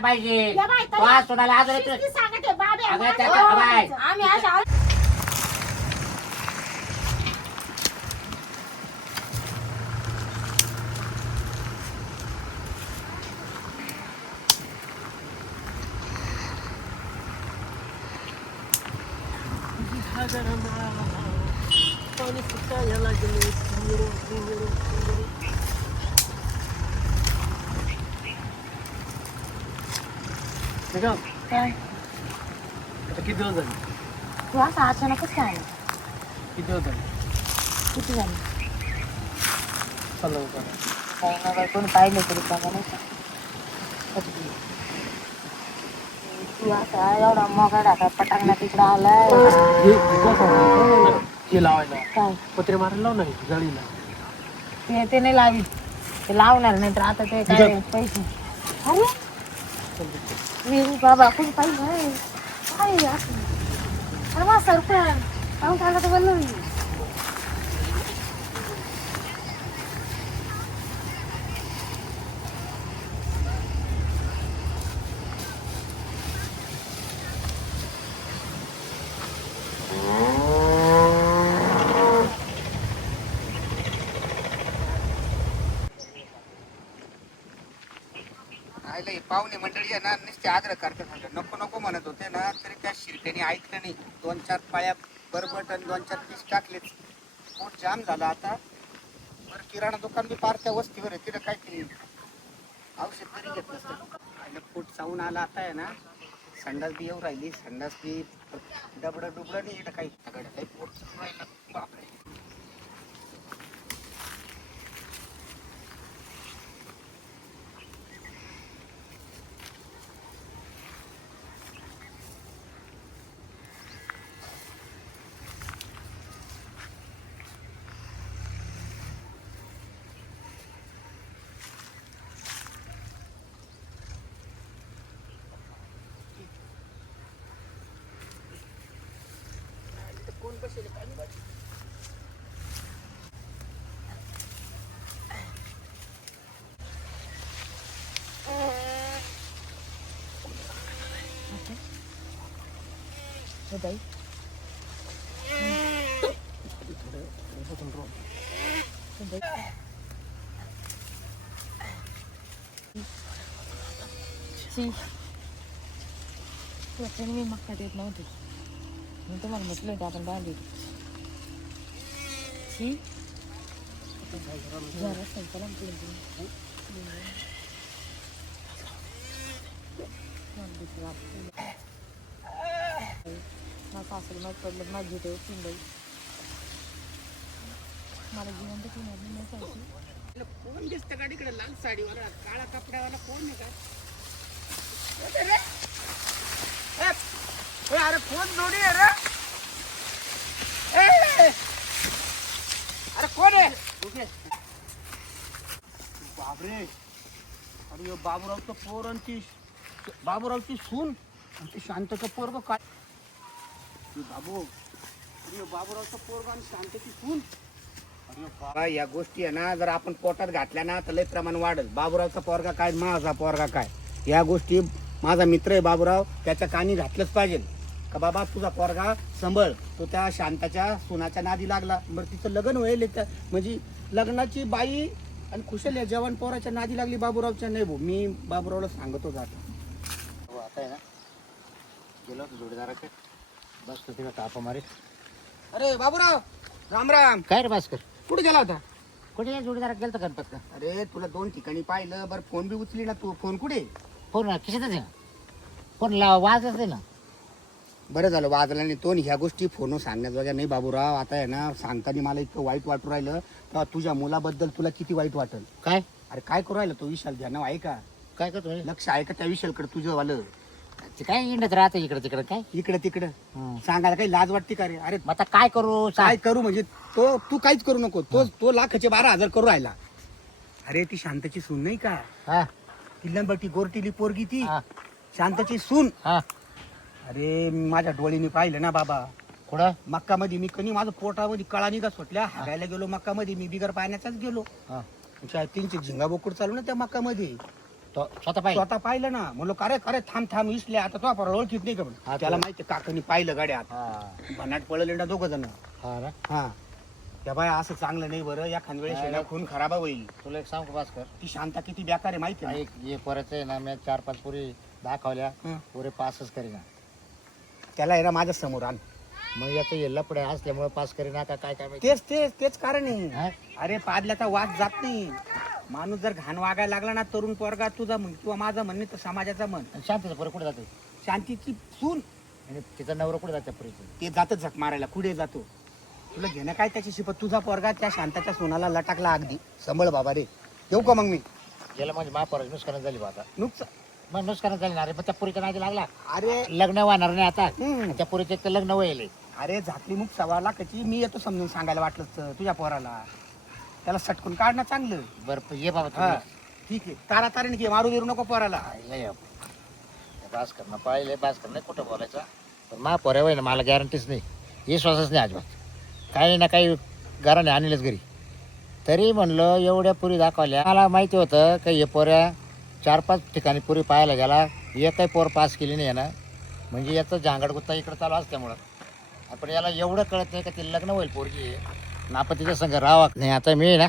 पाहिजे या बाई, तो आज सोडायला अजून शिस्ती येतो. सांगते, बाबे, अगं, त्याच्या- बाई. आम्ही अशा काय? आता किती दिवस झाले? तू असं अचानकच काय? आला? किती दिवस झाले? किती झाली? चाललं होतं काही ना काही कोणी पाहिलं तरी बघा नाही का? कधी. तू असा एवढा मोगा टाका पटांगणा तिकडं आलाय? हे हे लावायला. काय? पत्रे मारायला लाव नाही जाळीला. ते ते नाही लावी. ते लावणार नाही तर आता ते काय पैसे? अरे! विरू बाबा कोणी पाहिजे नाही. काय हे असं? अरे वा सरपंच पाहून काय तर बोललो मी राहिलं हे पाहुणे मंडळी आहे ना नुसते आग्रह करते म्हणलं. नको नको म्हणत होते ना तरी त्या शिरप्याने ऐकलं नाही. दोन चार पाळ्या बरबट आणि दोन चार पीस टाकलेत. पोट जाम झाला आता. बरं किराणा दुकान बी पार त्या वस्तीवर आहे. तिथं काय केली औषध तरी घेत नसतं आणि पोट चावून आला आता आहे ना. संडास बी येऊ राहिली. संडास बी डबडं डुबडं नाही इथं काही काही पोट चावून राहिलं. बापरे. हे बाई हे बाई. शी. त्याच्याने मी मक्का देत नव्हते मी तुम्हाला म्हटलं होतं आपण बांधली शी? जरा संपला माझं सासरी माहीत पडलं माझी ते तीन मला जीवन तर तीन अजून नाही सांगते कोण दिसतं गाडीकडे लाल साडीवाला काळा कपड्यावाला कोण आहे का? अरे कोण जोडी आहे रे! अरे कोण आहे? बापरे. अरे बाबूरावचं पोर आणि ती बाबूरावची सून आणि ती शांतचं पोरग काय? बाबू. अरे बाबूरावचं पोरग आणि शांतची सून. अरे बाबा या गोष्टी आहे ना जर आपण पोटात घातल्या ना तर लय प्रमाण वाढल. बाबूरावचा पोरगा काय माझा पोरगा काय? या गोष्टी माझा मित्र आहे बाबूराव त्याच्या कानी घातलंच पाहिजे. का बाबा तुझा पोरगा संभळ. तो त्या शांताच्या सोनाच्या नादी लागला. बरं तिचं लग्न होईल म्हणजे लग्नाची बाई आणि खुशाल या जवान पोराच्या नादी लागली बाबूरावच्या. नाही भाऊ मी बाबूरावला सांगतो जातो हो, आता आहे ना. गेलो होतो जोडीदाराकडे. बस तिला तापा मारे अरे बाबूराव! राम राम! काय रे भास्कर? कुठे गेला होता? कुठे जोडीदारात गेलतो गणपत का? अरे तुला दोन ठिकाणी पाहिलं. बरं फोन बी उचली ना तू. फोन कुठे? फोन किशातच आहे. फोन लाव वाजच आहे ना. बरं झालं वाजला नाही तो ह्या गोष्टी फोन सांगण्यात वगैरे नाही बाबूराव आता आहे ना सांगताना मला इतकं वाईट वाटू राहिलं. तेव्हा तुझ्या मुलाबद्दल तुला किती वाईट वाटेल? काय? अरे काय करू राहिलं? तो विशाल ध्यान आहे का काय करतो? लक्ष आहे का त्या विशालकडे तुझं वालं ते काय इंडत राहतं इकडे तिकडे काय? इकडे तिकडे. सांगायला काही लाज वाटते का रे? अरे मग आता काय करू? काय करू म्हणजे तो तू काहीच करू नको. तो तो लाखाचे बारा हजार करू राहिला. अरे ती शांताची सून नाही का? हा. किल्लंबटी गोरटीली पोरगी ती. शांताची सून. हा. अरे माझ्या डोळीने पाहिलं ना बाबा. कुठं? मक्कामध्ये मी कनी माझं पोटामध्ये कळा निघा सुटल्या. हागायला गेलो मक्कामध्ये मी बिगर पाण्याचाच गेलो. हा. तीनशे झिंगा बोकड चालू ना त्या मक्कामध्ये. तो स्वतः पाहिजे स्वतः पाहिलं ना. म्हणलो का रे का रे थांब थांब इसले आता तो आपण ओळखीत नाही का म्हणे. हा, त्याला माहिती काकानी पाहिलं गाड्यात हा. भन्नाट पळले ना दोघ जण. हा ना? हा. त्या बाय असं चांगलं नाही बरं. या खानवेळेस नाही, नाही. खून खराबा होईल. तुला एक सांग भास्कर? ती शांता किती बेकार आहे माहिती आहे ना? एक एक आहे ना मी चार पाच पुरी दाखवल्या. हं. पुरे पासच करीना. त्याला आहे ना माझ्यासमोर आण. मग याचं हे लपडे असल्यामुळे पास करीना का काय काय माहिती. तेच तेच तेच कारण आहे? अरे पादल्याचा वाद जात नाही. माणूस जर घाण वागायला लागला ना तरुण पोरगा तुझा म्हण किंवा माझा म्हणणे तर समाजाचा म्हण. आणि शांतीचं पोरं कुठे जाते? शांतीची सून. आणि तिचा नवरा कुठे जाते पुरीचं? ते जातं झक मारायला कुठे जातो? तुला घेणं काय त्याची शिपत तुझा पोरगा त्या शांताच्या सोनाला लटाकला अगदी. संभळ बाबा रे. येऊ का मग मी? गेलं म्हणजे महापौराची नुकसान झाली बा आता. नुकस मग नुकसान झाली ना अरे पण त्या पुरीच्या नादी लागला. अरे. लग्न होणार नाही आता. हम्म. त्या पुरीचं एक तर लग्न व्हायले अरे झाकली मुख सव्वा लाखाची. मी येतो समजून सांगायला वाटलं तर तुझ्या पोराला. त्याला सटकून काढणं चांगलं. बरं ये बाबा हा. तुम्ही. ठीक आहे. तारा तारीने घे. मारू देऊ नको पोराला. ये, ये. भास्कर ना पाहिले भास्कर नाही कुठं बोलायचं. पण महापौर आहे ना मला गॅरंटीच नाही. विश्वासच नाही अजिबात. काही ना काही घराने आणलेच घरी. तरी म्हणलं एवढ्या पुरी दाखवल्या. मला माहिती होतं का हे पोऱ्या चार पाच ठिकाणी पुरी पाहायला गेला एकही पोर पास केली नाही ना म्हणजे याचं जांगडगुत्ता इकडं चालू असल्यामुळं. आपण याला एवढं कळत नाही का ते लग्न होईल पोरगी ना आपण तिच्या संग राहावा. नाही आता मी ना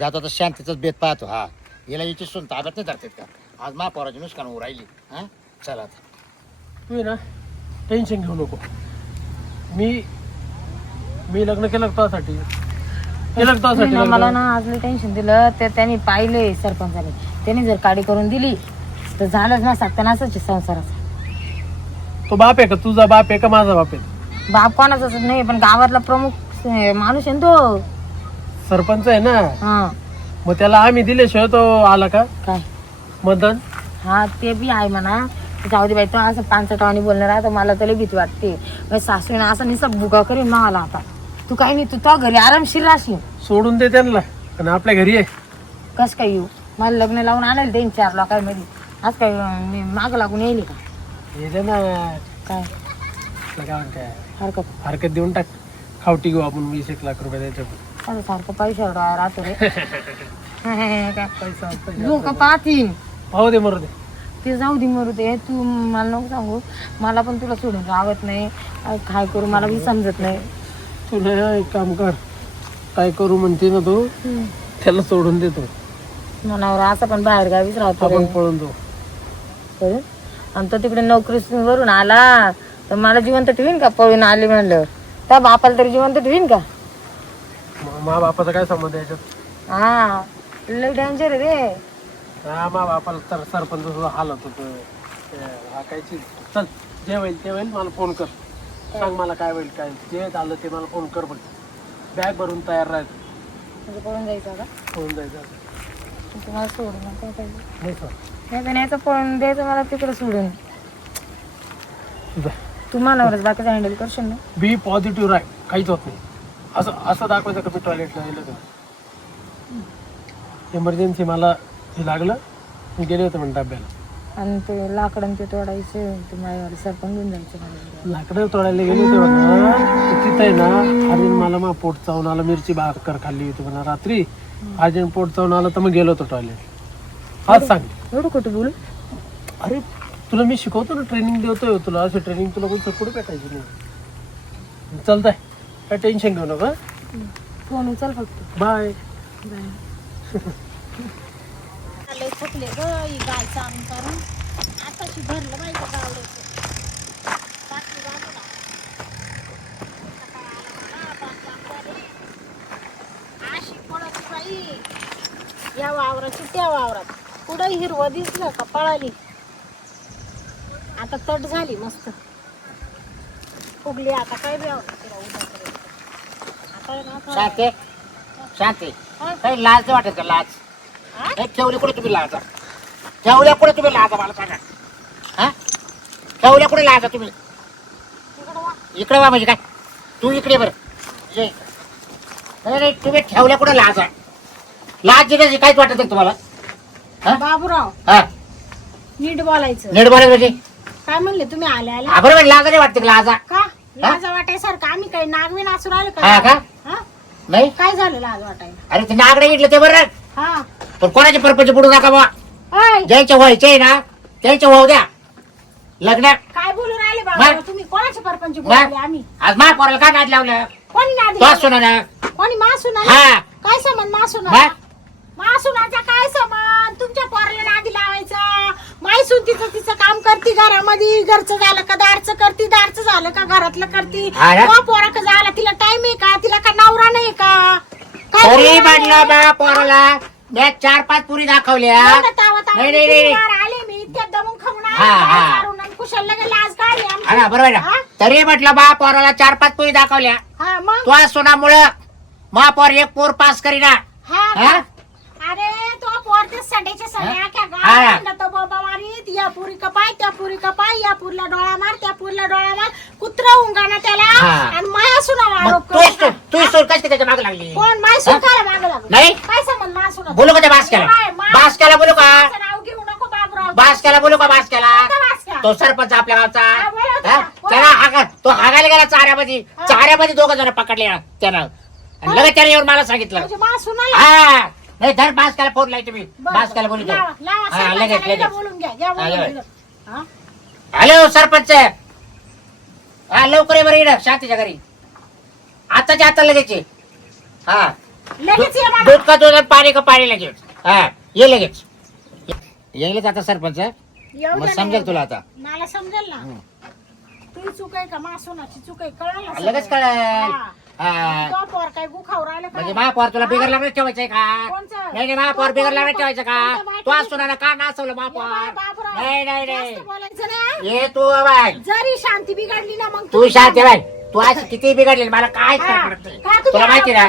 जातो तर शांतीचाच बेत पाहतो. हा याला याची सून ताब्यात नाही धरतात का? आज महापौराची नुकसान होऊ राहिली. हां? चला आता. तू आहे ना टेन्शन घेऊ नको. मी मी लग्न केलं त्यासाठी ना मला? ना आज टेन्शन दिलं. ते त्यांनी पाहिले सरपंचाने. त्यांनी जर काडी करून दिली तर झालंच ना सत्यानाशच संसाराचा. तो बाप आहे का? तुझा बाप आहे का माझा बाप आहे? बाप कोणाचाच नाही पण गावातला प्रमुख अं, माणूस आहे ना तो. सरपंच आहे ना? हा. मग त्याला आम्ही दिल्याशिवाय तो आला का? काय? मतदान? हा ते बी आहे म्हणा. जाऊ दे बाई तो असं पानसटावानी बोलणार आहे तर मला तरी भीती वाटते. बाई सासूने असं निसा बुगा करीन मला आता. तू काही नाही तू तो घरी आरामशीर राहशील. सोडून दे त्यांना आणि आपल्या घरी आहे कस काय येऊ? मला लग्न लावून आणायला देईन चार लोकांमध्ये. आज काय अं, मी माग लागून येईल का? हे दे ना. काय? आपलं काय म्हणते हरकत? हरकत देऊन टाक. खावटी घेऊ आपण वीस एक लाख रुपये असं सारखं पैशावर रा- राहतो रे. काय पैसा लोक पाहतील. पाहू दे मरू दे. ते जाऊ दे मरू दे. तू मला नको सांगू. मला पण तुला सोडून राहत नाही. अं, काय करू? मला बी समजत नाही. तुला एक काम कर. काय करू म्हणते ना तू त्याला सोडून देतो. मनावर असं पण बाहेर गावीच राहतो आपण पळून जाऊ. कळलं? आणि तो तिकडे नोकरी वरून आला तर मला जिवंत ठेवीन का? पळून आले म्हणलं. त्या बापाला तरी जिवंत ठेवीन का? मा बापाचा काय संबंध आहे याच्यात? हा लय डेंजर आहे रे. हा मा बापाला तर सरपंच सुद्धा हालत होत. हा काय चल जे होईल ते होईल मला फोन कर. सांग मला काय होईल काय जे झालं ते मला फोन कर बघ बॅग भरून तयार राहायचं म्हणजे पळून जायचं का? होऊन जायचं आता. तुम्हाला सोडून काय पाहिजे नाही सर नाही तर न्यायचं पळून द्यायचं मला तिकडे सोडून. तुझा तू मानावरच बाकीचं हँडल करशील ना बी पॉझिटिव्ह राह काहीच होत नाही. असं असं दाखवायचं का मी टॉयलेटला गेलं तर? इमर्जन्सी मला हे लागलं. मी गेले होते म्हणून डब्याला आणि ते लाकडं ते तोडायचं ते माझ्यावर सरपण घेऊन जायचं मला लाकडं तोडायला गेले होते म्हणा तर तिथं आहे ना अरे मला मग पोट चावून आलं मिरची भाकर खाल्ली होती म्हणा रात्री. अर्जंट पोट चावून आलं तर मग गेलो होतो टॉयलेट आज सांग. एवढं कुठं बोलू. अरे तुला मी शिकवतो ना ट्रेनिंग देतोय तुला. असं ट्रेनिंग तुला कोणतं पुढे भेटायची नाही. चालतंय काय टेन्शन घेऊ नका फोन उचल फक्त. बाय लय थकले ग ही गाय चालून करून. आताशी भरलं बाई त्या गावड्याचं. बाजूला. अशी पळत बाई. या वावराची त्या वावरात. पुढं हिरवं दिसलं का पळाली? आता तट झाली मस्त. फुगली आता काय तिला उद्या. आता शांती. शांती? काही लाज वाटत का लाज? ठेवली कुठे तुम्ही लाजा? ठेवल्या कुठे तुम्ही लाजा मला सांगा? हा? ठेवल्या कुठे लाजा तुम्ही. इकडे वा म्हणजे काय? तू इकडे बरं. ये. नाही नाही तुम्ही ठेवल्या कुठे लाजा? लाज जिण्याची काहीच वाटत नाही तुम्हाला? हा? बाबूराव हा? नीट बोलायचं. नीट बोलायचं म्हणजे? काय म्हणले तुम्ही आले आले हा, बरोबर लाजा नाही वाटते का लाजा? का? लाज वाटायसारखं. आम्ही काही नागवीन राहिलो हा का? का? हा? नाही? काय झालं लाज वाटायला? अरे ते नागडे इटलं ते बरं. हा. पण कोणाचे परपंच बुडू नका बा ऐ, ज्यांचे व्हायचे आहे ना त्यांचे होऊ द्या. लग्न. काय बोलून राहिले बाबा? मग? तुम्ही कोणाचे परपंच? बोलले आम्ही? आज मा पोराला काय नाद लावलं? कोणी नादी तो? सुना ना कोणी मासून हा. काय समान मासून? मग? मासुनाचा काय समान तुमच्या पोराला नादी लावायचा. मायसून तिचं तिचं काम करती घरामध्ये. घरचं झालं का दारचं करती? दारचं झालं का घरातलं करती? हा ना? पोरा का झाला तिला टाइम आहे का? तिला का नवरा नाही का? काय बोलून राहिले? बा पोराला मी चार पाच पुरी दाखवल्या. एवढं तावा तावा नाही नाही नाही. किती वार आले मी. इतक्यात दमून खाऊन आले, हा, हा. काय आणि आमची. हा ना बरोबर ना. हा? तरी म्हटलं बा पोराला चार पाच पुरी दाखवल्या. हा मग? तो सोनामुळं मा पोर एक पोर पास करीना. हा हा? तो पोर ते संडेच्या संडे? आख्या हा. गावात तो बाबा मारीत या पुरी कपाय त्या पुरी कपाय या पुरीला डोळा मार त्या पुरीला डोळा मार कुत्रा उंगाना त्याला हा. आणि माया मग आरोप तू सोड त्याच्या माग लागली कोण माय सुन काय माग लागू नाही? काय संबंध मा सुना बोलू का त्या बासक्याला? बासक्याला बोलू का? नाव घेऊ नको बाबराव बास केला बोलू का बास केला कोणता बासक्या? तो सरपंच आपल्या गावचा हा, बोला. हा? त्याला हागा तो हागायला गेला चाऱ्यामध्ये हा. चाऱ्यामध्ये दोघ जण पकडले त्यानं आणि लगेच त्याने येऊन मला सांगितलं म्हणजे सुनाला हा नाही धर बास केला फोन लाय तुम्ही बरं, बास केला बोलू लावा, लावा, हा लगेच लगेच बोलून घ्या घ्या हा, बोलून लगेच. घ्या. हा? हॅलो सरपंच हा लवकर ये बरं इकडं शांतीच्या घरी आताच्या आता लगेच ये. हा लगेच ये. दूध का दूध आणि पाणी का पाणी लगेच हा ये लगेच येईलच आता सरपंच मग द्या समजेल. तुला आता मला समजेल ना हं. तुझी चूक आहे का मा सोनाची चूक आहे कळलं लगेच सगळं? कळेल हा. हा. तो पोर काय गुखावर राहिला म्हणजे काय महापौर तुला बिगर लागणार ठेवायचंय का? कोणचं? नाही नाही महापौर बिगर लागणार ठेवायचं का? बाई तू आज? सुनाला का? नाचवलं या बाई, महापौर बापराव. नाही नाही नाही. जास्त बोलायचं ना? ये तू बाय जरी शांती बिघडली ना मग तू शांत बाय तू आज किती बिघडली? मला काय पडत नाही. तुला माहिती ना?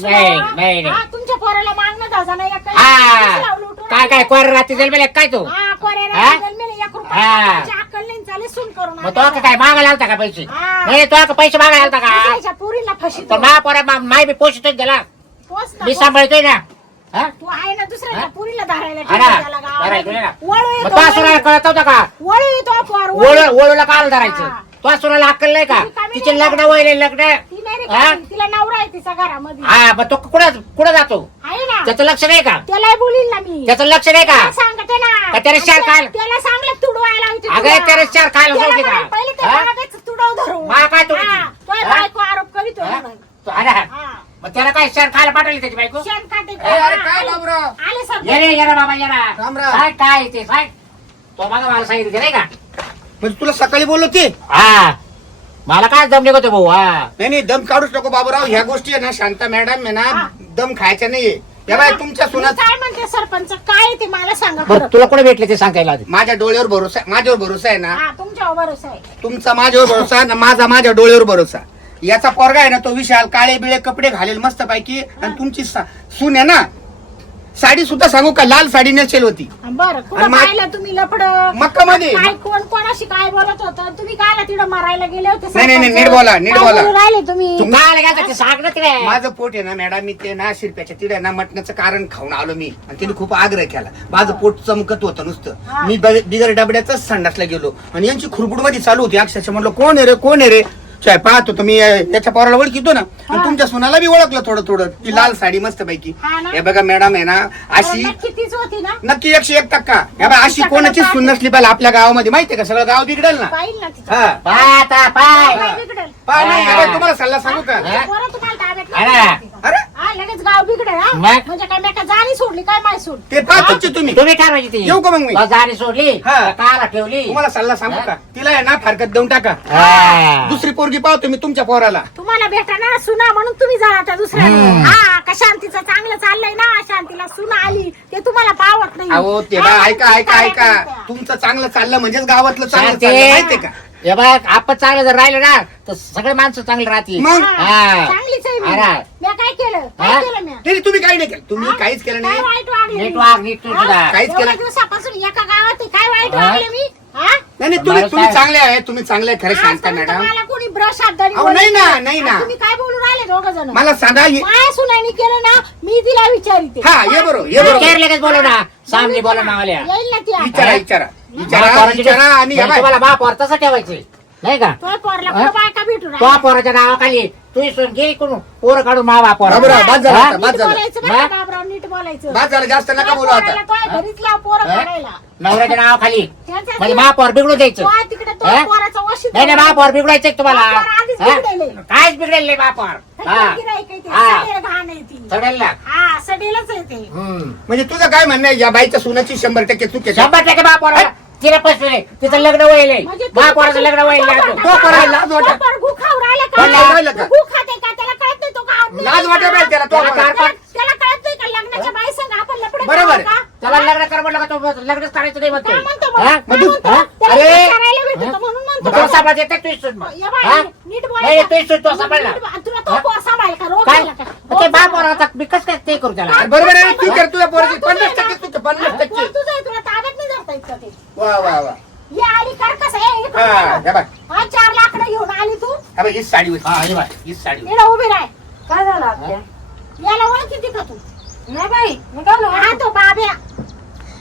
नाही नाही नाही. तुमच्या पोराला मागणं दाजा नाही हा. काय काय कोर रात्री जाईल मला काय तू हा, कोऱ्याला हा? जन्मेला एक रुपया हा. टाकायची अक्कल नाही चालेल सून करून मग तो का काय मागायला आलता का पैसे हा. नाही तो का पैसे मागायला आलता का दुसऱ्याच्या पुरीला महापौर माय बी पोच ना, मी पोच. सांभाळतोय ना हा तू आहे ना दुसऱ्याच्या हा? पुरीला धरायला ठेवलं ना, त्याला धरायला गावामध्ये. ना. वळू मग येतो तो सुनाला वळू. कळत होता का वळू येतो पोर वळू. ओळ ओळूला काल धरायचं हा. तो अक्कल नाही का तिचे लग्न वहिले लग्न हा? काय, तिला नवरा आहे तिचा घरामध्ये हा मग तो कुठं कुठं जातो आहे ना त्याचं लक्ष नाही का त्याला बोलील ना मी त्याचं लक्ष नाही का त्याला सांगते ना का त्याला शार खायला? त्याला सांगलं तुडवायला अगं, तुला. त्याला शार खायला त्याला का? म्हणे, पहिले ते हा? मागेच तुडव धरू मा काय तुडवते? हा, तो हा? बायको आरोप करीतो हा? म्हणून. तो- अरे, हा. मग त्याला काय शेण खायला पाठवली त्याची बायको शेण खाते का? ए, अरे काय? आले सर ये रे ये रे बाबा ये रे. राम राम. सांग काय ते सांग तो मागा मला सांगितलं नाही का म्हणजे तुला सकाळी बोललो ते हा मला काय दम निघतो भाऊ हा? नाही नाही दम काढूच नको बाबूराव. ह्या गोष्टी आहे ना शांता मॅडम आहे ना. दम खायच्या नाहीये. या बाय तुमच्या मी सुनात काय म्हणते सरपंच? काय आहे ते मला सांगा बरं खरं. तुला कुठे भेटले ते सांगायला आधी? माझ्या डोळ्यावर भरोसा माझ्यावर भरोसा आहे ना? हा तुमच्यावर भरोसा आहे. तुमचा माझ्यावर भरोसा ना माझा माझ्या डोळ्यावर भरोसा. याचा पोरगा आहे ना तो विशाल काळे बिळे कपडे घालेल मस्त पैकी आणि तुमची सा- सून आहे ना साडी सुद्धा सांगू का? लाल साडी नेसेल होती. बरं. कुठं आणि मा- पाहिलं तुम्ही लफड? मक्कामध्ये. काय कोण कोणाशी काय बोलत होतं? तुम्ही काय तिकडं मारायला गेले होते? नाही, नाही, नाही? नीट बोला, नीट काय बोला. बोलून राहिले तुम्ही? तू काय घ्यायचं ते सांग ना तिकडे माझं पोट आहे ना मॅडम मी ते ना शिरप्याच्या तिथे ना मटणाचं कारण खाऊन आलो मी. आणि तिने खूप आग्रह केला. माझं पोट चमकत होतं. नुसतं. मी ब- बिगर डबड्याचाच संडासला गेलो. आणि यांची खुरबुडमध्ये चालू होती. अक्षरशः म्हणलं कोण आहे रे? कोण आहे रे? चाय पाहत होतो मी अं, याच्या पोराला ओळखीतो ना आणि हा. तुमच्या सुनाला बी ओळखलं थोडं थोडं ती लाल साडी मस्त पैकी हा ना. हे बघा मॅडम आहे ना अशी नक्की तीच होती ना नक्की एकशे एक टक्का या बा अशी कोणाची. सून नसली पाहिजे आपल्या गावामध्ये माहितीये का सगळं गाव बिघडेल ना पाहिल ना तिचं हा पाय आता पाय काय बिघडेल पहा नाही, हा. अरे तुम्हाला सल्ला सांगू का हा? अरे. हा लगेच गाव मग? म्हणजे काय मी का जाणी सोडली काय माय सोड? ते पाहतोच तुम्ही. तुम्ही ठरवायची ती. येऊ का मग मी? तो जाणी सोडली हा. काला ठेवली. तुम्हाला सल्ला सांगू का? तिला आहे ना फारकत देऊन टाका. हा. दुसरी पोरगी पाहतो मी तुमच्या पोराला. तुम्हाला भेटणार सुना म्हणून तुम्ही जा आता दुसऱ्या हा का शांतीचं चांगलं चाललंय ना? शांतीला सुना आली ते तुम्हाला पावत नाही. अहो ते बा हा, ऐका ऐका काय ऐका? तुमचं चांगलं चाललं म्हणजेच गावातलं चांगलं शांती. चाललं माहितीये का? हे बघ आपण चांगलं जर राहिलं ना तर सगळे माणसं चांगली राहतील मग? हा, हा. चांगलीच आहे मी अरे. मी काय केलं हा? काय केलं मी नाही तुम्ही काही नाही केलं तुम्ही हा? काहीच केलं काय नाही वाईट वागले नीट मी? वाग नीट तू हा? सुद्धा काहीच एवढ्या केलं दिवसापासून एका गावात आहे, काय वाईट हा? वागले मी हा? नाही नाही तुम्ही मला तुम्ही काय- चांगले आहे तुम्ही चांगले आहे, खरं शांत आजपर्यंत मॅडम मला कोणी ब्रश अहो, नाही ना, नाही ना. तुम्ही काय बोलून राहिले दोघ जण मला सांगा ये- माया सुनानी केलं ना मी तिला विचारिते हा ये बरोबर ये बरोबर विचार लगेच बोलू ना सामने बोला ना आल्या येईल ना ती आता. विचारा विचारा विचारा पोराची- विचारा आणि या बाय. तुम्हाला बाप वर तसं ठेवायचं नाही का? तो पोरला हा? कुठं बायका भेटू तो पोराच्या नावाखाली तू इसून घे इकडून. पोरं काढून मावा पोरा बाबूराव, बाद झालं? आता, बाद नीट झालं बोलायचं? बरं का बाबराव, नीट बोलायचं. बाद झालं जास्त नका बोलू आता. पोराला तो घरीच लाव पोरं हा? काढायला. नवऱ्याच्या नावाखाली. म्हणजे महापौर बिघडून द्यायचं. तो आहे तिकडे तो हा? पोराचा वशीत नाही नाही महापौर बिघडायचं तुम्हाला? महापौर आधीच हा? बिघडलेले. काहीच बिघडेल नाही महापौर हा? हा. घाण आहे ती. चढेल हा आहे ते. म्हणजे तुझं काय म्हणणं आहे या बाईच्या सुनाची शंभर टक्के चूक आहे शंभर टक्के महापौर तिला पसले तिचं लग्न वयल म्हणजे महापौराचं लग्न अजून तो लाज वाटत. तो पोर गु खाऊ राहिला कोण का? राहिलं का? तो गु खाते का त्याला कळत नाही तो का आत नाही लाज वाटत का? नाही त्याला, तो त्याला पोराला. कळत- त्याला कळत नाही का लग्नाच्या बाई संग आपण लपडे बरोबर. का त्याला लग्न कर म्हटलं का तो लग्नच करायचं नाही काय म्हणतो म्हणतो मग? हा? काय मग म्हणतो? हा? त्याला अरे! विचारायला भेटतो हा? म्हणून मग म्हणतो तो येते तू मग. या बाई, हा? नीट नाही. तू तो तुला तो हा? पोर सांभाळ का रोग काय झाला का? मग ते महापौर आता मी कसं काय ते करू त्याला अरे बरोबर आहे चूक आहे तुझ्या पोराची पोर तुझं पन्नास आहे टक्के पन्नास टक्के पोर तुझं आहे, तुला ताब्यात नाही धरता येत का ते? वा वा वा ये आली कर कसं? इकडे हा ये. हे हा, चार लाकडं घेऊन आली तू हे बघ हीच साडी होती हा, हे बघ. हीच साडी होती. इकडे उभी राह काय झालं आत्या? याला ओळखी का तू नाही बाई मी काय हा? तो बाब्या.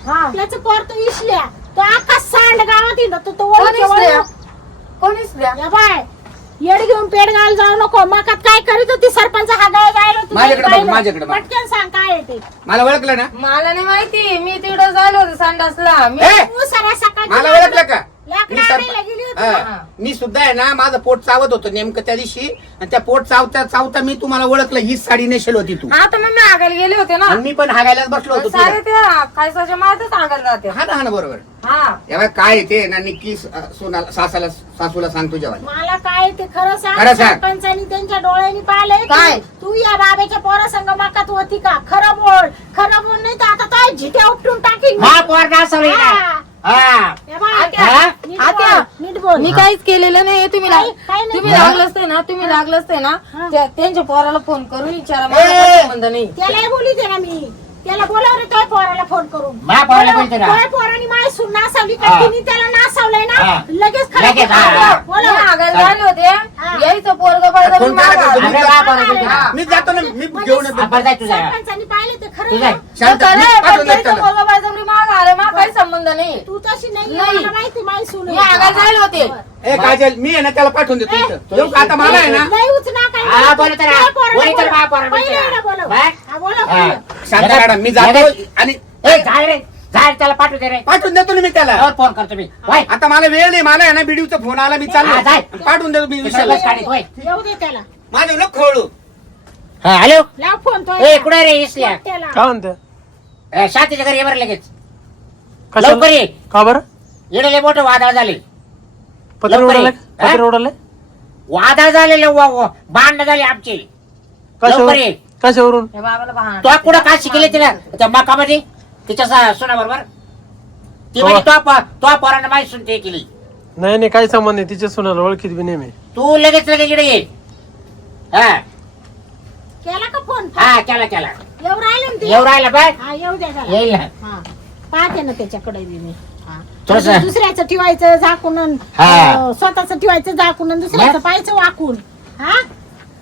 हा. त्याचं पोर तो इसल्या. तो सांड गावात हिंडतो तो कोण ओळखी इसल्या? ओळख. कोण इसल्या? या बाय येड घेऊन पेड घाल जाऊ नको. मकात काय करीत होती? सरपंच हा गाय जायला होती माझ्याकडे बघ, बाईला. माझ्याकडे बघ. पटकन सांग काय आहे ते. मला ओळखलं ना? मला नाही माहिती मी तिकडं झालो होते संडासला. मी ए, तू सरा सकाळची मला ओळखलं का? मी सर- आणायला गेली होती हा. ना. मी सुद्धा आहे ना माझं पोट चावत होतं नेमकं त्या दिवशी आणि त्या पोट चावता चावता मी तुम्हाला ओळखलं हीच साडी नेशेल होती तू आता मग मी आगायला गेले होते ना आणि मी पण हागायलाच बसलो होतो सारे तुला. त्या खायसाच्या माहितच आगायला जाते हा ना हा ना बरोबर हा काय ते ना निक्की सोनाला सासाला सासूला सांगतो जेव्हा मला काय ते खरं सांग खरं सांग. सरपंचानी त्यांच्या डोळ्यांनी पाहिलंय काय? तू या बाब्याच्या पोरा संग मकात होती का खरं बोल खरं बोल नाही तर आता काय झिट्या उपटून टाकीन मी. महापौर नासवली ना हा. हा हा? मी काहीच केलेलं नाही तुम्ही लाग- नाही तुम्ही? लागलं असते ना तुम्ही लागलं असते ना. त्या- त्यांच्या पोराला फोन करून विचारा मला! काही संबंध नाही त्याला बोली दे ना मी त्याला बोलाव रे तोय पोराला फोन करून महापौराला बोलते ना. तोय पोरानी माझी सून नासावली का हा. तिने त्याला नासावलंय ना हा. लगेच खरं लगेच, बोल. हा, हा. बोला. मी आगायला झाले होते हा. यायचं पोरग बळजबरी फोन का. तुम्ही? बोलते ना. हा. मी जातो ना मी म्हणजे घेऊन येतो आपण जाय तुझ्या सरपंचानी पाहिलं ते खरं तुझ्या ना? शांत मी पाठवून देतो त्याला. पोरगं बळजबरी मागं आलं मला काही संबंध नाही तू तशी नाही नाही. मला माहिती माझी सून मी आगायला झाले होते ए काजल मी आहे ना त्याला पाठवून देतो इथं येऊ का आता मला आहे ना नाही उचना काय हा, बोला तर. पोराला बोली तर बोलव. महापौराला बोलते पहिले ना. याला बोलव. बाय. हा, बोलव हा. शांत राहा मी जातो. आणि ए झाड रे. झाड त्याला पाठवू दे रे. पाठवून देतो ना मी त्याला. त्यावर फोन करतो मी. वाय आता मला वेळ नाही. मला आहे ना बीडीचा फोन आला मी हा, चाललो जाय. पाठवून देतो मी विशाल विशालला. गाडीत होय. येऊ दे त्याला. माझं नको खोळू. हा हॅलो? लाव फोन तो ए कुठे रे इसल्या त्याला. काय म्हणते? ए, शांतीच्या घरी ये बरं लगेच. कशाला? लवकर ये. का बरं? इडले मोठं वादळ झाले पत्र लवकर उडाले ये. पत्र हा? उडाले वादळ झालेले वा- वा- भांडणं झाली आमची. लवकर ये. कशावरून? या बाबाला बहाणा तो कुठं काय शिकले तिला? त्या मकामध्ये? तिच्या सुना बरोबर ती म्हणजे तो प- तो पोरानं माझी सुन ते केली. नाही नाही काही संबंध नाही. तिच्या सुनाला ओळखीत बी नाही मी. तू लगेच लगेच इकडे ये. हा. केला का फोन? हा केला केला. येऊ राहिलं ना ते? येऊ राहिला बाय हा येऊ द्या. येईल ना. हा. पाहते ना त्याच्याकडे बी मी. हा. थोडंसं- दुसऱ्याचं ठेवायचं झाकून अन, हा. अं, स्वतःचं ठेवायचं झाकून अन दुसऱ्याचं. पाहायचं वाकून. हा?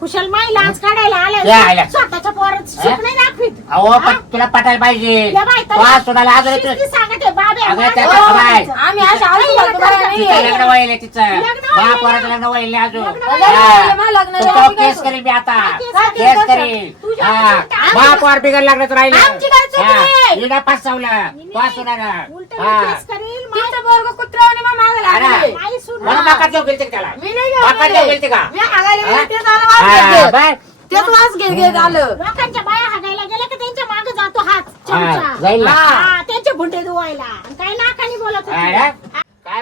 कुशल माई लाच काढायला या, आलाय या. स्वतःच्या पोरात सुख हा? नाही दाखवीत अहो हा? पण तुला पटायला पाहिजे या बाई, तो आज सुनाला आज येतो शिस्ती सांगते बाबे अगं, बाबे, त्याचं बाबे. काय? आम्ही अशा आळशी घालतो बरं नाही. तिचं लग्न व्हायला तिचं लग्न बा व्हायला. पोराचं लग्न व्हायला अजून लग्न व्हायला. हा. मला लग्न तो झालं, आम्ही काय केस करू? करेल मी आता केस केस करेल. करेल तुझ्या हा तुझ्या- बा पोर बिघड लागलं तर राहिलं आमची नाही. फसवलं तो सुनाला उलट मी हा केस पोरगं कुत्र्यावानी मग मागं लागले. अरे. माई सून म्हणून ना. नका घेऊ गेलते का त्याला मी नाही बापाला घेऊन गेलते का? मी हागायला गेले? तेच आलं वास हा, घेत घेत. बाय. तेच वास घेत घेत आलं लोकांच्या बाया हागायला गेल्या की त्यांच्या मागे जातो हात हा, चमचा जाईल ना. हा, त्यांचे भुंडे धुवायला आणि काय नाकानी बोलत होती. हा,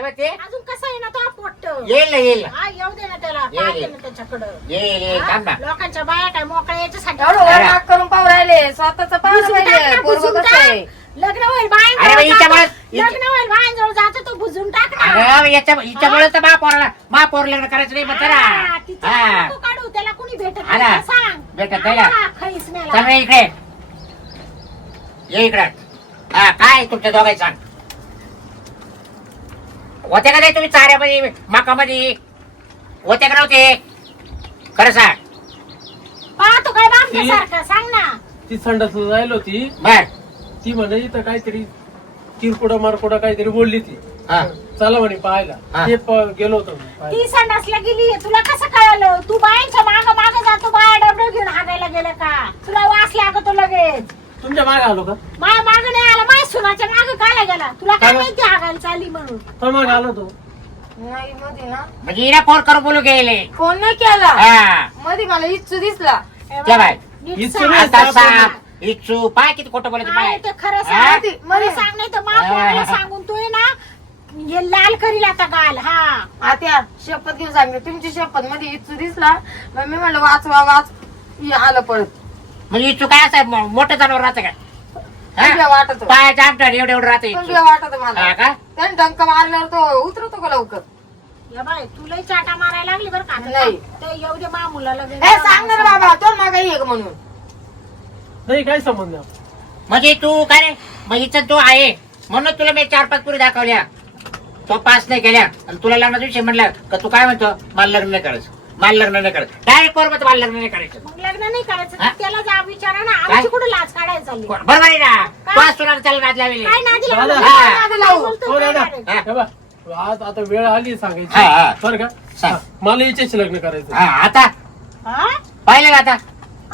काय म्हणते अजून कसं आहे ना तो पोट्ट येईल ना येईल ना. हा येऊ दे ना त्याला. पाहते. ना त्याच्याकडं. येईल येईल थांब ना. हा? लोकांच्या बाया काय मोकळ्या याच्यासाठी? एवढं वर नाक करून पाहू राहिले. स्वतःच पाहू बुजून टाक पाहिजे. ना, पोरगं बुजून कसं आहे? टाक. लग्न होईल बायांजवळ जातो. लग्न होईल बायांजवळ जातो तो बुजून टाक ना. अगं याच्या हिच्यामुळे तर महापौराला महापौर लग्न करायचं नाही हा, तिचं हा. नको काढू त्याला कुणी भेटत नाही ना. का सांग. भेटत नाही ना. खैस मेला. चल रे इकडे. ये इकडे. हा काय तुमच्या दोघांचं? सांग होते का नाही तुम्ही चाऱ्यामध्ये मकामध्ये? होते का नव्हते? खरं सांग. पाहतो काय सांग ना. ती संडास जायला होती. बर. ती म्हणे इथं काहीतरी किरकुडं मारकुडं काहीतरी बोलली ती. हा. चला म्हणे पाहायला. हा. ते प- गेलो होतो मी पाहायला. ती संडासला गेली. तुला कसं कळालं? तू बायांच्या माग माग जातो बाया डबडं घेऊन हागायला गेलं का? तुला वास लागतो लगेच. तुमच्या मागे आलो का? माया माग नाही आला माय सुनाच्या माग काय गेला. तुला काय का? माहिती हागायला चालली म्हणून? तर मागे आलो तो. नाही मध्ये ना. म्हणजे हिला फोन करून बोलू गेले फोन नाही केला. हा. मध्ये मला इच्छू दिसला. हे बघ, बाय. नीट इथं सांग. नाही. आता साप इच्छू पाय किती खोटं बोलायचं काय पाय. ते खरं हा? सांग मला सांग नाही तर मा पोराला सांगून तू ये ना. हे लाल करील आता गाल हा. आता शपथ घेऊन सांगितलं तुमची शपथमध्ये इच्छू दिसला. मग मी म्हणलं वाचवा वाच. हे आलं पळत म्हणजे इच्छू काय असं मो- मोठं जनावर राहतं काय? वाटत. पायाच्या आमट्यावर एवढं एवढं राहतं पण बी इच्छू वाटत हा मला का? त्याने डंक मारल्यावर तो उतरतो का लवकर? या बाय तुलाही चाटा मारायला लागली बरं का? आता नाही. ते येऊ दे मा मुलाला हे सांग ना रे बाबा तो मागा एक म्हणून. नाही काय संबंध? म्हणजे तू काय रे? मग इथं तू आहे. म्हणून तुला मी चार पाच पुरी दाखवल्या. तो पास नाही केल्या. आणि तुला लग्नाचा विषय म्हणला का तू काय म्हणतो? मला लग्न नाही करायचं. मला लग्न नाही करायचं डायरेक्ट कोर मला लग्न नाही करायचं मग लग्न नाही करायचं हा? तर त्याला जा विचारा ना काय? आमची कुठे लाच काढायला चालली बरोबर आहे ना पास तुला त्याला नाद लावली काय नादी? हा. काय नादी लावलं? बोलतो हो काय दादा direct? हा. हे बघ, आज आता वेळ आली सांगायची हा. बरं का सांग. हा, मला हिच्याशी लग्न करायचं हा आता हा? पाहिलं का आता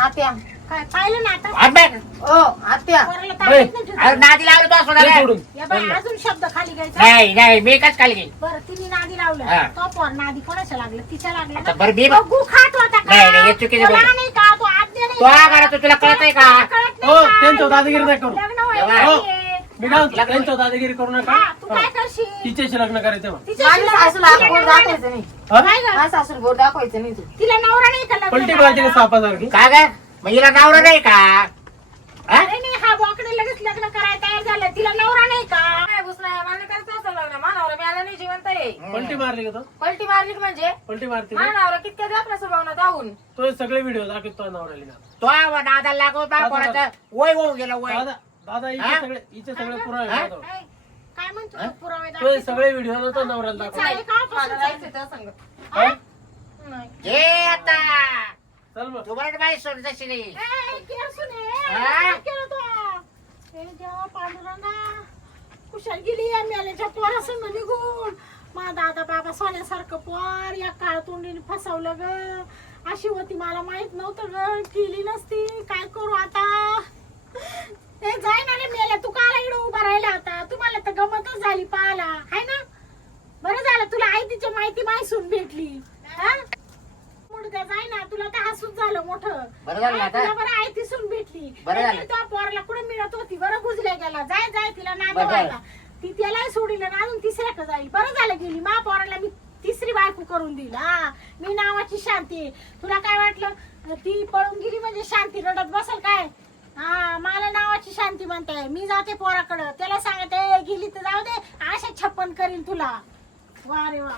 आत्या काय पाहिलं ना आता अभ्यास ओ आत्या पोराला ताब्यात नाही ठेवत. अरे नादी लावलं सोडून या बाई अजून शब्द खाली घ्यायचा नाही नाही मी कच खाली गेली बरं तिने नादी लावलं. तो पोर नादी कोणाच्या लागलं तिच्या लागलं आता ना बरं मी तो गु खात होता का नाही, नाही, हे चुकीचं तो बोलला. लहान आहे का तो आज्ञा नाही तो का? आगारा तो तुला कळत आहे का कळत हो, नाही का? त्यांच्यावर दादागिरी नाही करू. लग्न व्हायला एवढा. हो. नाहीये. मी काय म्हणतो, त्यांच्यावर दादागिरी करू नका हा, तू काय. करशील तिच्याशी लग्न करायचं मग. तिच्याशी माझ्या लग्न- सासूला तिला बोट नवरा नाही- दाखवायचं नाही हा? काय गं? माझ्या सासूला बोट दाखवायचं नाही तू तिला नवरा नाही का लग्न पलटी का करायला? सापासारखी का ग मग हिला नावरा नाही का हा? नाही नाही हा बोकडे लगेच लग्न करायला तयार झालं तिला नवरा नाही का काय घुसणार आहे? मला करायचं असं लग्न मानावर मिळाला नाही जिवंत आहे पलटी मारली का तो पलटी मारली की म्हणजे पलटी मारते का? मानावर कितक्या दाखला स्वभावना दाहून तो सगळे व्हिडिओ दाखवतो नवऱ्याला ना. तो आवा नादाला लागो बा वय होऊन गेलं वय दादा दादा हा? सगळे पुरावे? दाखव. काय काय म्हणतो तो पुरावे तो? सगळे व्हिडिओ तो नवऱ्याला दाखव चालेल का? मला जायचं त्या संग हा? नाही. हे आता चल मग. तू बरं बाई सोड तशी नाही. हा? तो? कुशाल गेली या मेल्याच्या पोरासंग निघून. मा दादा बाबा सोन्यासारखं पोर या काळ तोंडीने फसवलं ग. अशी होती मला माहीत नव्हतं ग. केली नसती. काय करू आता? ए जाय ना रे मेल्या. तू काला इकडं उभा राहिला आता. तुम्हाला तर गमतच झाली पाहायला हाय ना? बरं झालं तुला आई तिची माहिती माहिसून भेटली. हा? जाय ना तुला तर हसूच झालं मोठं. बरं झालं ना आता? तुला बरं आई तिसून भेटली. बरं झालं. त्या पोराला कुठे मिळत होती? बरं बुजल्या गेला. जाय जाय तिला बरं नांदवायला. ती त्यालाही सोडील आणि अजून तिसऱ्याकडे जाईल बरं झालं गेली. मा पोराला मी तिसरी बायको करून दिली. हा मी नावाची शांती. तुला काय वाटलं? ती पळून गेली म्हणजे शांती. रडत बसल काय? हा मला नावाची शांती म्हणते मी जाते पोराकडं. त्याला सांगते "ए, गेली तर जाऊ दे. अशा छप्पन करील तुला. वा रे वा